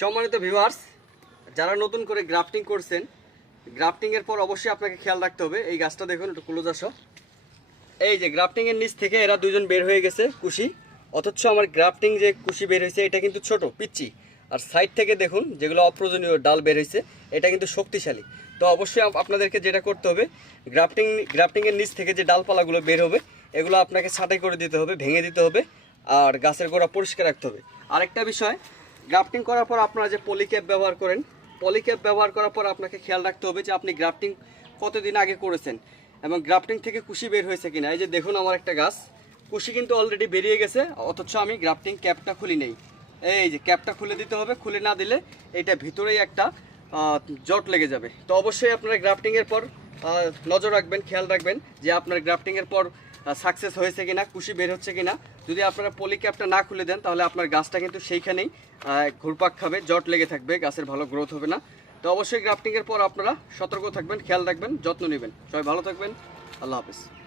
সম্মানিত ভিউয়ার্স যারা নতুন করে গ্রাফটিং করছেন গ্রাফটিং এর পর অবশ্যই আপনাকে খেয়াল রাখতে হবে। এই গাছটা দেখুন, একটু ক্লোজ আসো। এই যে গ্রাফটিং এর নিচ থেকে এরা দুজন বের হয়ে গেছে কুশি। অথচ আমার গ্রাফটিং যে কুশি বের হয়েছে, এটা কিন্তু ছোট পিচ্ছি আর সাইড থেকে দেখুন, যেগুলো অপ্রয়োজনীয় ডাল বের হয়েছে, এটা কিন্তু শক্তিশালী। তো অবশ্যই আপনাদেরকে যেটা করতে হবে গ্রাফটিং গ্রাফটিং এর নিচ থেকে যে ডালপালাগুলো বের হবে, এগুলো আপনাকে ছাঁটাই করে দিতে হবে, ভেঙে দিতে হবে, আর গাছের গোড়া পরিষ্কার রাখতে হবে। আরেকটা বিষয় গ্রাফটিং করার পর আপনারা যে পলিক্যাপ ব্যবহার করেন পলিক্যাপ ব্যবহার করার পর আপনাকে খেয়াল রাখতে হবে যে আপনি গ্রাফটিং কতদিন আগে করেছেন এবং গ্রাফটিং থেকে কুশি বের হয়েছে কিনা। এই যে দেখুন আমার একটা গাছ, কুশি কিন্তু অলরেডি বেরিয়ে গেছে, অথচ আমি গ্রাফটিং ক্যাপটা খুলি নেই। এই যে ক্যাপটা খুলে দিতে হবে, খুলে না দিলে এটা ভিতরেই একটা জট লেগে যাবে। তো অবশ্যই আপনারা গ্রাফটিংয়ের পর নজর রাখবেন, খেয়াল রাখবেন যে আপনার গ্রাফটিংয়ের পর সাকসেস হয়েছে কিনা কুশি বের হচ্ছে কিনা, যদি আপনারা পলি ক্যাপটা না খুলে দেন, তাহলে আপনার গাছটা কিন্তু সেইখানেই ঘুরপাক খাবে, জট লেগে থাকবে, গাছের ভালো গ্রোথ হবে না। তো অবশ্যই গ্রাফটিংয়ের পর আপনারা সতর্ক থাকবেন, খেয়াল রাখবেন, যত্ন নেবেন। সবাই ভালো থাকবেন, আল্লাহ হাফিজ।